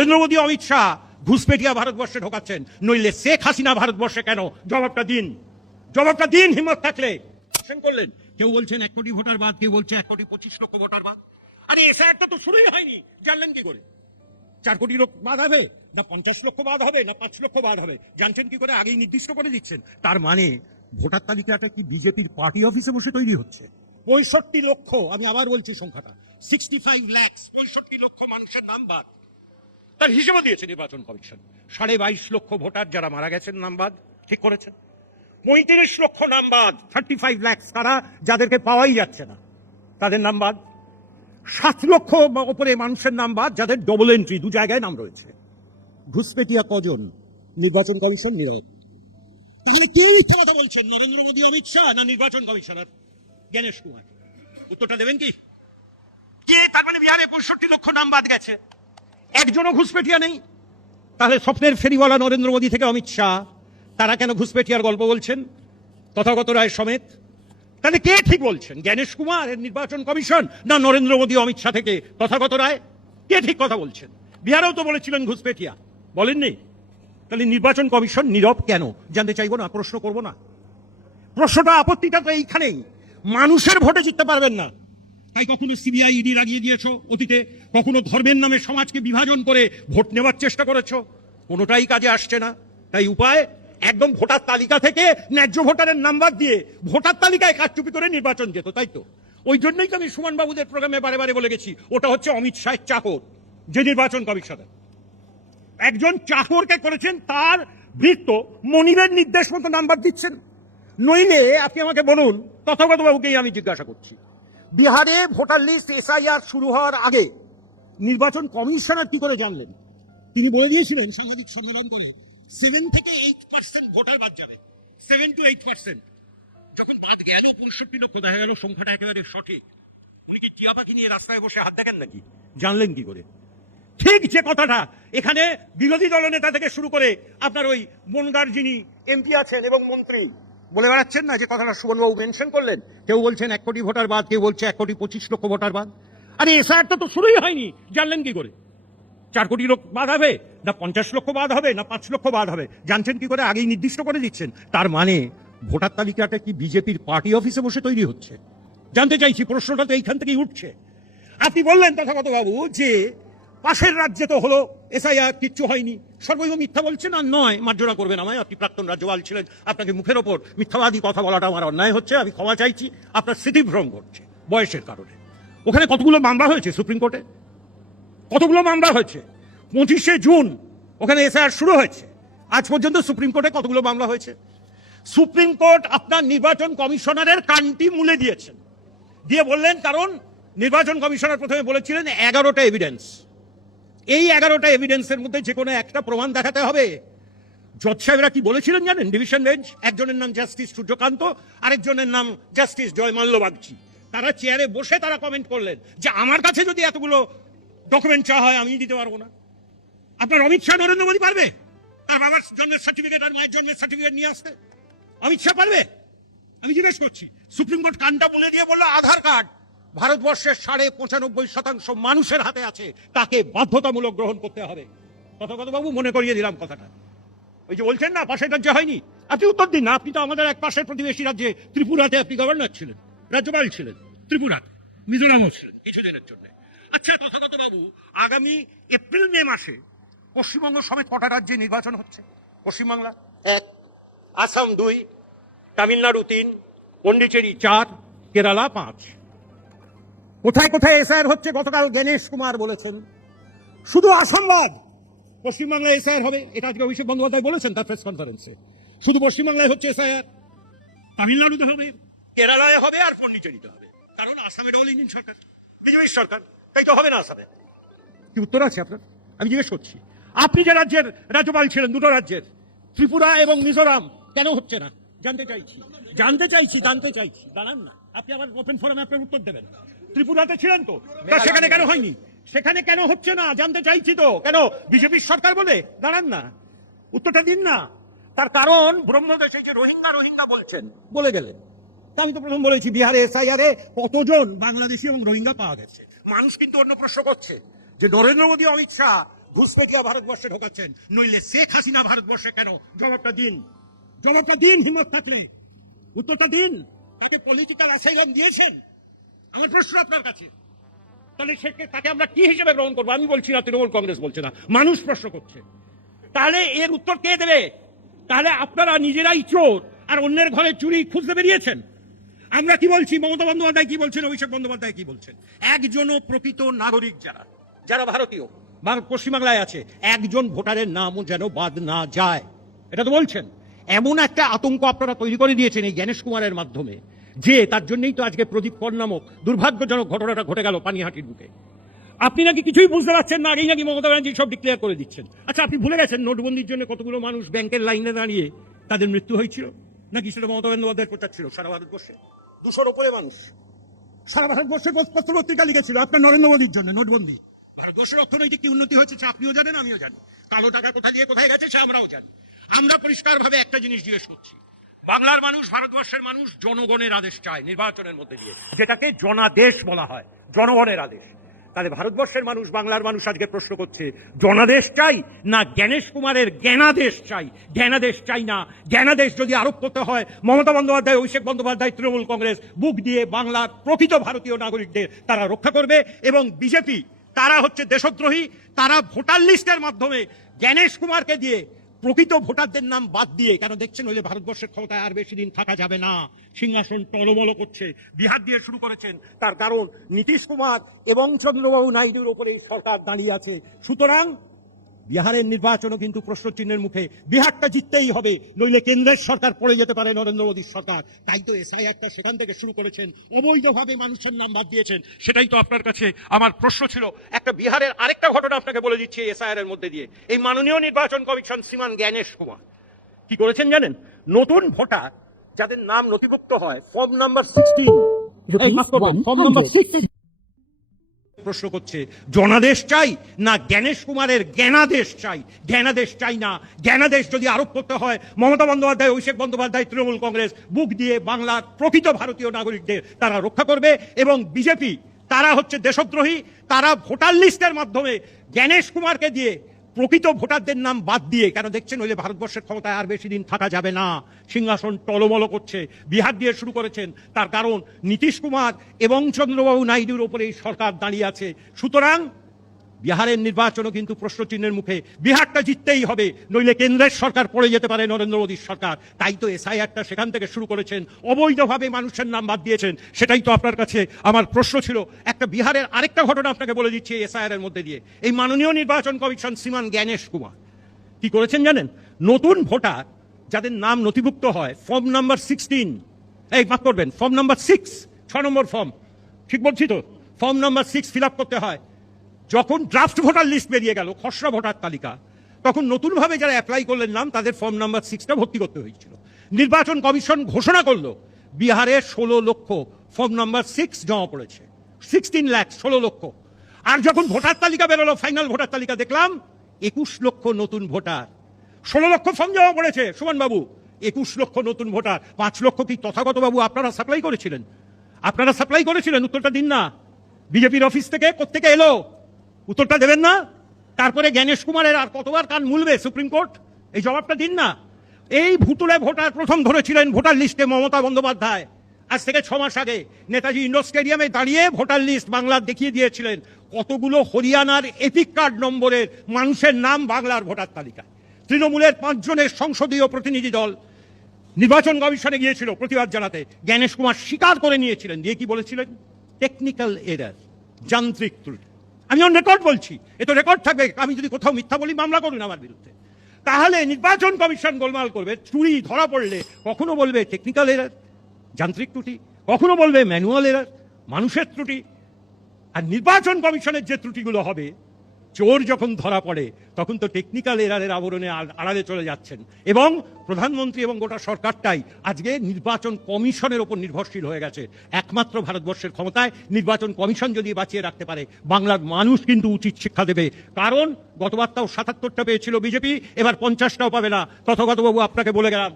নরেন্দ্র মোদী অমিত শাহ ঘুষপেটিয়া ভারতবর্ষে ঢোকাচ্ছেন, নইলে শেখ হাসিনা ভারতবর্ষে কেন? জবাবটা দিন, জবাবটা দিন হিম্মত থাকলে। করলেন কেউ বলছেন 1 কোটি ভোটার বাদ, কেউ বলছে 1 কোটি 25 লক্ষ ভোটার বাদ। আরে এসআইআরটা তো শুরুই হয়নি, জানলেন কি করে? 4 কোটি লোক বাদ হবে, না 50 লক্ষ বাদ হবে, না 5 লক্ষ বাদ হবে, জানছেন কি করে? আগেই নির্দিষ্ট করে দিচ্ছেন। তার মানে ভোটার তালিকাটা কি বিজেপির পার্টি অফিসে বসে তৈরি হচ্ছে? 65 লক্ষ, আমি আবার বলছি সংখ্যাটা 65 লাখ, 65 লক্ষ মানুষের নাম বাদ। তার হিসেবে দিয়েছে নির্বাচন কমিশন। 22.5 লক্ষ ভোটার যারা মারা গেছেন নাম বাদ, ঠিক করেছেন। 35 লক্ষ নাম বাদ, 35 লাখ, তারা যাদেরকে পাওয়াই যাচ্ছে না তাদের নাম বাদ। 7 লক্ষ উপরে মানুষের নাম বাদ যাদের ডবল এন্ট্রি, 2 জায়গায় নাম রয়েছে। ঘুষপেটিয়া কজন? নির্বাচন কমিশন নীরব। তাহলে কে মিথ্যা কথা বলছেন, নরেন্দ্র মোদী, অমিত শাহ, না নির্বাচন কমিশনার জ্ঞানেশ কুমার? উত্তরটা দেবেন কি? কে? তার মানে বিহারে 65 লক্ষ নাম বাদ গেছে, একজনও ঘুষপেটিয়া নেই। তাহলে স্বপ্নের ফেরিওয়ালা নরেন্দ্র মোদী থেকে অমিত শাহ, তারা কেন ঘুষপেটিয়ার গল্প বলছেন তথাগত রায় সমেত? তাহলে কে ঠিক বলছেন, জ্ঞানেশ কুমার, নির্বাচন কমিশন, না নরেন্দ্র মোদী, অমিত শাহ থেকে তথাগত রায়? কে ঠিক কথা বলছেন? বিহারেও তো বলেছিলেন ঘুষপেটিয়া, বলেননি? তাহলে নির্বাচন কমিশন নীরব কেন? জানতে চাইবো না, প্রশ্ন করব না। প্রশ্নটা, আপত্তিটা তো এইখানেই, মানুষের ভোটে জিততে পারবেন না, তাই কখনো সিবিআই ইডি লাগিয়ে দিয়েছো অতীতে, কখনো ধর্মের নামে সমাজকে বিভাজন করে ভোট নেওয়ার চেষ্টা করেছো, কোনোটাই কাজে আসছে না। তাই উপায় একদম ভোটার তালিকা থেকে ন্যায্য ভোটারের নাম্বার দিয়ে ভোটার তালিকায় কারচুপি করে নির্বাচন যেত, তাই তো? ওই জন্যই তো আমি সুমন বাবুদের প্রোগ্রামে বারে বারে বলে গেছি, ওটা হচ্ছে অমিত শাহের চাকর, যে নির্বাচন কমিশনার। একজন চাকরকে করেছেন তার ভৃত্য, মনিরের নির্দেশ মতো নাম্বার দিচ্ছেন। নইলে আপনি আমাকে বলুন, তথাগত বাবুকেই আমি জিজ্ঞাসা করছি, বিহারে ভোটার লিস্ট এসআইআর শুরু হওয়ার আগে নির্বাচন কমিশনার কি করে জানলেন? তিনি বলে দিয়েছিলেন সাংবাদিক সম্মেলন করে 7 থেকে 8% ভোটার বাদ যাবে, 7 to 8%। যখন বাদ গেল 65 লক্ষ, দেখা গেল সংখ্যাটা একেবারে সঠিক। উনি কি টিয়া পাখি নিয়ে রাস্তায় বসে হাত দেখেন নাকি? জানলেন কি করে? ঠিক যে কথাটা এখানে বিরোধী দলনেতা থেকে শুরু করে আপনার ওই বনগার যিনি এমপি আছেন এবং মন্ত্রী বলে বেড়াচ্ছেন না, যে কথাটা সুমনবাবু মেনশন করলেন, কেউ বলছেন 1 কোটি ভোটার বাদ, কেউ বলছে 1 কোটি 25 লক্ষ ভোটার বাদ। আরে এসআইআরটা তো শুরুই হয়নি, জানলেন কি করে? 4 কোটি লোক বাদ হবে, না 50 লক্ষ বাদ হবে, না 5 লক্ষ বাদ হবে, জানছেন কি করে? আগেই নির্দিষ্ট করে দিচ্ছেন। তার মানে ভোটার তালিকাটা কি বিজেপির পার্টি অফিসে বসে তৈরি হচ্ছে? জানতে চাইছি, প্রশ্নটা তো এইখান থেকেই উঠছে। আপনি বললেন তথাগত বাবু যে পাশের রাজ্যে তো হলো এসআইআর, কিচ্ছু হয়নি। সর্বৈব মিথ্যা বলছেন, আর নয়, মার্জনা করবেন আমায়, আপনি প্রাক্তন রাজ্যপাল ছিলেন, আপনাকে মুখের ওপর মিথ্যাবাদী কথা বলাটা আমার অন্যায় হচ্ছে, আমি ক্ষমা চাইছি। আপনার স্মৃতিভ্রম ঘটছে বয়সের কারণে। ওখানে কতগুলো মামলা হয়েছে সুপ্রিম কোর্টে, কতগুলো মামলা হয়েছে। 25শে জুন ওখানে এসআইআর শুরু হয়েছে, আজ পর্যন্ত সুপ্রিম কোর্টে কতগুলো মামলা হয়েছে। সুপ্রিম কোর্ট আপনার নির্বাচন কমিশনারের কানটি মুলে দিয়েছেন, দিয়ে বললেন, কারণ নির্বাচন কমিশনার প্রথমে বলেছিলেন 11টা এভিডেন্স, এই 11টা এভিডেন্সের মধ্যে যে কোনো একটা প্রমাণ দেখাতে হবে। জজ সাহেবরা কি বলেছিলেন জানেন? ডিভিশন বেঞ্চ, একজনের নাম জাস্টিস সূর্যকান্ত, আরেকজনের নাম জাস্টিস জয়মাল্য বাগচি। তারা চেয়ারে বসে তারা কমেন্ট করলেন যে আমার কাছে যদি এতগুলো ডকুমেন্ট চাওয়া হয় আমি দিতে পারবো না। আপনার অমিত শাহ, নরেন্দ্র মোদী পারবে তার বাবার জন্মের সার্টিফিকেট আর মায়ের জন্মের সার্টিফিকেট নিয়ে আসতে? অমিত শাহ পারবে? আমি জিজ্ঞেস করছি। সুপ্রিম কোর্ট কানটা বলে দিয়ে বললো আধার কার্ড ভারতবর্ষের 95% মানুষের হাতে আছে, তাকে বাধ্যতামূলক গ্রহণ করতে হবে। তথাগত বাবু মনে করিয়ে দিলাম কথাটা। ওই যে বলছেন না পাশের রাজ্যে হয়নি, আপনি উত্তর দিন না। আপনি তো আমাদের এক পাশের প্রতিবেশী রাজ্যে ত্রিপুরাতে আপনি গভর্নর ছিলেন, রাজ্যপাল ছিলেন, ত্রিপুরাতে, মিজোরামও ছিলেন কিছুদিনের জন্য। আচ্ছা তথাগত বাবু, আগামী এপ্রিল মে মাসে পশ্চিমবঙ্গ সমেত কটা রাজ্যে নির্বাচন হচ্ছে? পশ্চিমবাংলা 1, আসাম 2, তামিলনাড়ু 3, পন্ডিচেরি 4, কেরালা 5। কোথায় কোথায় এসআইআর হচ্ছে গতকাল জ্ঞানেশ কুমার বলেছেন। শুধু আসাম বাদ পশ্চিমবাংলায় এসআইআর হবে, এটা আজকে অভিষেক বন্দ্যোপাধ্যায় বলেছেন তার প্রেস কনফারেন্সে। শুধু পশ্চিমবাংলায় হচ্ছে এসআইআর, তামিলনাড়ুতে হবে, কেরালায় হবে, আর পন্ডিচেরিতে হবে। কারণ আসামের অল ইন্ডিয়ান সরকার, বিজেপির সরকার, তাই তো হবে না আসামে। কি উত্তর আছে আপনার? আমি জিজ্ঞেস করছি, আপনি যে রাজ্যের রাজ্যপাল ছিলেন, 2টো রাজ্যের, ত্রিপুরা এবং মিজোরাম, কেন হচ্ছে না? জানতে চাইছি, জানতে চাইছি, জানতে চাইছি। দাঁড়ান না, আপনি আবার ওপেন ফোরামে আপনার উত্তর দেবেন। ত্রিপুরাতে ছিলেন তো, সেখানে কেন হয়নি? সেখানে কেন হচ্ছে না জানতে চাইছি তো। কেন? বিজেপির সরকার বলে? দাঁড়ান না, উত্তরটা দিন না। তার কারণ ব্রহ্মদেশে যে রোহিঙ্গা রোহিঙ্গা বলছেন, বলে গেলেন। আমি তো প্রথম বলেছি বিহারে এসআইআরে কতজন বাংলাদেশি এবং রোহিঙ্গা পাওয়া গেছে। মানুষ কিন্তু অন্য প্রশ্ন করছে যে নরেন্দ্র মোদী, অমিত শাহ ঘুষপেটিয়া ভারতবর্ষে ঢোকাচ্ছেন, নইলে শেখ হাসিনা ভারতবর্ষে কেন? জবাবটা দিন, জবাবটা দিন, হিম্মত থাকলে উত্তরটা দিন। তাকে পলিটিক্যাল অ্যাসাইলাম দিয়েছেন, আমার প্রশ্ন আপনার কাছে। তাহলে তাকে আমরা কি হিসেবে গ্রহণ করবো? আমি বলছি না, তৃণমূল কংগ্রেস বলছে না, মানুষ প্রশ্ন করছে। তাহলে এর উত্তর কে দেবে? তাহলে আপনারা নিজেরাই চোর আর অন্যের ঘরে চুরি খুঁজতে বেরিয়েছেন। আমরা কি বলছি, মমতা বন্দ্যোপাধ্যায় কি বলছেন, অভিষেক বন্দ্যোপাধ্যায় কি বলছেন? একজনও প্রকৃত নাগরিক যারা যারা ভারতীয় পশ্চিমবাংলায় আছে, একজন ভোটারের নামও যেন বাদ না যায়, এটা তো বলছেন। এমন একটা আতঙ্ক আপনারা তৈরি করে দিয়েছেন এই জ্ঞানেশ কুমারের মাধ্যমে, যে তার জন্যই তো আজকে প্রদীপ কর নামক দুর্ভাগ্যজনক ঘটনাটা ঘটে গেল পানিহাটির বুকে। আপনি নাকি কিছুই বুঝতে পারছেন না, আগেই নাকি মমতা ব্যানার্জি সব ডিক্লেয়ার করে দিচ্ছেন। আচ্ছা, আপনি ভুলে গেছেন নোটবন্দির জন্য কতগুলো মানুষ ব্যাংকের লাইনে দাঁড়িয়ে তাদের মৃত্যু হয়েছিল? নাকি সেটা মমতা বন্দ্যোপাধ্যায়ের প্রচার ছিল সারা ভারতবর্ষে? 200-র উপরে মানুষ সারা ভারতবর্ষের পত্র পত্রিকা লিখেছিল আপনার নরেন্দ্র মোদীর জন্য নোটবন্দি। ভারতবর্ষের অর্থনৈতিক কি উন্নতি হয়েছে আপনিও জানেন, আমিও জানি। কালো টাকা কোথা দিয়ে কোথায় গেছে আমরাও জানি। আমরা পরিষ্কারভাবে একটা জিনিস জিজ্ঞেস করছি, বাংলার মানুষ, ভারতবর্ষের মানুষ জনগণের আদেশ চায় নির্বাচনের মধ্যে দিয়ে, যেটাকে জনাদেশ বলা হয়, জনগণের আদেশ। তাহলে ভারতবর্ষের মানুষ, বাংলার মানুষ আজকে প্রশ্ন করছে, জনাদেশ চাই না জ্ঞানেশ কুমারের জ্ঞানাদেশ চাই? জ্ঞানাদেশ চাই না। জ্ঞানাদেশ যদি আরোপ করতে হয়, মমতা বন্দ্যোপাধ্যায়, অভিষেক বন্দ্যোপাধ্যায়, তৃণমূল কংগ্রেস বুক দিয়ে বাংলার প্রকৃত ভারতীয় নাগরিকদের তারা রক্ষা করবে। এবং বিজেপি তারা হচ্ছে দেশদ্রোহী, তারা ভোটার লিস্টের মাধ্যমে জ্ঞানেশ কুমারকে দিয়ে প্রকৃত ভোটারদের নাম বাদ দিয়ে, কেন দেখছেন ওই যে ভারতবর্ষের ক্ষমতায় আর বেশি দিন থাকা যাবে না, সিংহাসন টলমল করছে, বিহার দিয়ে শুরু করেছেন। তার কারণ নীতিশ কুমার এবং চন্দ্রবাবু নাইডুর উপরে সরকার দাঁড়িয়ে আছে। সুতরাং বিহারের নির্বাচনও কিন্তু প্রশ্নচিহ্নের মুখে। বিহারটা জিততেই হবে, নইলে কেন্দ্রের সরকার পড়ে যেতে পারে নরেন্দ্র মোদীর সরকার। তাই তো এসআইআরটা সেখান থেকে শুরু করেছেন, অবৈধভাবে মানুষের নাম বাদ দিয়েছেন। সেটাই তো আপনার কাছে আমার প্রশ্ন ছিল। একটা বিহারের আরেকটা ঘটনা আপনাকে বলে দিচ্ছি এসআইআর এর মধ্যে দিয়ে। এই মাননীয় নির্বাচন কমিশন শ্রীমান জ্ঞানেশ কুমার কি করেছেন জানেন? নতুন ভোটার যাদের নাম নথিভুক্ত হয় ফর্ম নাম্বার 16, ফর্ম নাম্বার 6 প্রশ্ন করছে, জনাদেশ চাই না জ্ঞানেশ কুমারের জ্ঞানাদেশ চাই? জ্ঞানাদেশ চাই না। জ্ঞানাদেশ যদি আরোপ করতে হয়, মমতা বন্দ্যোপাধ্যায়, অভিষেক বন্দ্যোপাধ্যায়, তৃণমূল কংগ্রেস বুক দিয়ে বাংলার প্রকৃত ভারতীয় নাগরিকদের তারা রক্ষা করবে। এবং বিজেপি তারা হচ্ছে দেশদ্রোহী, তারা ভোটার লিস্টের মাধ্যমে জ্ঞানেশ কুমারকে দিয়ে প্রকৃত ভোটারদের নাম বাদ দিয়ে, কেন দেখছেন ওই যে ভারতবর্ষের ক্ষমতায় আর বেশি দিন থাকা যাবে না, সিংহাসন টলমল করছে, বিহার দিয়ে শুরু করেছেন। তার কারণ নীতিশ কুমার এবং চন্দ্রবাবু নাইডুর উপরে এই সরকার দাঁড়িয়ে আছে। সুতরাং বিহারের নির্বাচনও কিন্তু প্রশ্নচিহ্নের মুখে। বিহারটা জিততেই হবে, নইলে কেন্দ্রের সরকার পড়ে যেতে পারে নরেন্দ্র মোদীর সরকার। তাই তো এসআইআরটা সেখান থেকে শুরু করেছেন, অবৈধভাবে মানুষের নাম বাদ দিয়েছেন। সেটাই তো আপনার কাছে আমার প্রশ্ন ছিল। একটা বিহারের আরেকটা ঘটনা আপনাকে বলে দিচ্ছি এসআইআর এর মধ্যে দিয়ে। এই মাননীয় নির্বাচন কমিশন শ্রীমান জ্ঞানেশ কুমার কি করেছেন জানেন? নতুন ভোটার যাদের নাম নথিভুক্ত হয় ফর্ম নাম্বার 16, এই মাফ করবেন, ফর্ম নাম্বার 6, 6 নম্বর ফর্ম, ঠিক বলছি তো? ফর্ম নাম্বার 6 ফিল আপ করতে হয়। যখন ড্রাফট ভোটার লিস্ট বেরিয়ে গেল, খসড়া ভোটার তালিকা, তখন নতুনভাবে যারা অ্যাপ্লাই করলেন নাম, তাদের ফর্ম নাম্বার 6টা ভর্তি করতে হয়েছিল। নির্বাচন কমিশন ঘোষণা করলো বিহারে 16 লক্ষ ফর্ম নাম্বার 6 জমা পড়েছে, 16 লাখ, 16 লক্ষ। আর যখন ভোটার তালিকা বেরোলো, ফাইনাল ভোটার তালিকা, দেখলাম 21 লক্ষ নতুন ভোটার। 16 লক্ষ ফর্ম জমা পড়েছে সুমন বাবু, 21 লক্ষ নতুন ভোটার। 5 লক্ষ কি তথাগত বাবু আপনারা সাপ্লাই করেছিলেন? আপনারা সাপ্লাই করেছিলেন? উত্তরটা দিন না। বিজেপির অফিস থেকে কোত্থেকে এলো? উত্তরটা দেবেন না? তারপরে জ্ঞানেশ কুমারের আর কতবার কান মুলবে সুপ্রিম কোর্ট? এই জবাবটা দিন না। এই ভুতুড়ে ভোটার প্রথম ধরেছিলেন ভোটার লিস্টে মমতা বন্দ্যোপাধ্যায়, আজ থেকে 6 মাস আগে নেতাজি ইন্ডোর স্টেডিয়ামে দাঁড়িয়ে ভোটার লিস্ট বাংলার দেখিয়ে দিয়েছিলেন। কতগুলো হরিয়ানার এপিক কার্ড নম্বরের মানুষের নাম বাংলার ভোটার তালিকায়। তৃণমূলের 5 জনের সংসদীয় প্রতিনিধি দল নির্বাচন কমিশনে গিয়েছিল প্রতিবাদ জানাতে। জ্ঞানেশ কুমার স্বীকার করে নিয়েছিলেন, দিয়ে কি বলেছিলেন? টেকনিক্যাল এরার, যান্ত্রিক ত্রুটি। আমি অন রেকর্ড বলছি, এ তো রেকর্ড থাকবে। আমি যদি কোথাও মিথ্যা বলি মামলা করুন আমার বিরুদ্ধে। তাহলে নির্বাচন কমিশন গোলমাল করবে, চুরি ধরা পড়লে কখনো বলবে টেকনিক্যাল এরার, যান্ত্রিক ত্রুটি, কখনো বলবে ম্যানুয়াল এরার, মানুষের ত্রুটি। আর নির্বাচন কমিশনের যে ত্রুটিগুলো হবে, চোর যখন ধরা পড়ে তখন তো টেকনিক্যাল এরারের আবরণে আড়ালে চলে যাচ্ছেন। এবং প্রধানমন্ত্রী এবং গোটা সরকারটাই আজকে নির্বাচন কমিশনের ওপর নির্ভরশীল হয়ে গেছে। একমাত্র ভারতবর্ষের ক্ষমতায় নির্বাচন কমিশন যদি বাঁচিয়ে রাখতে পারে, বাংলার মানুষ কিন্তু উচিত শিক্ষা দেবে। কারণ গতবারটাও 77টা পেয়েছিল বিজেপি, এবার 50টাও পাবে না। তথাগতবাবু আপনাকে বলে গেলাম।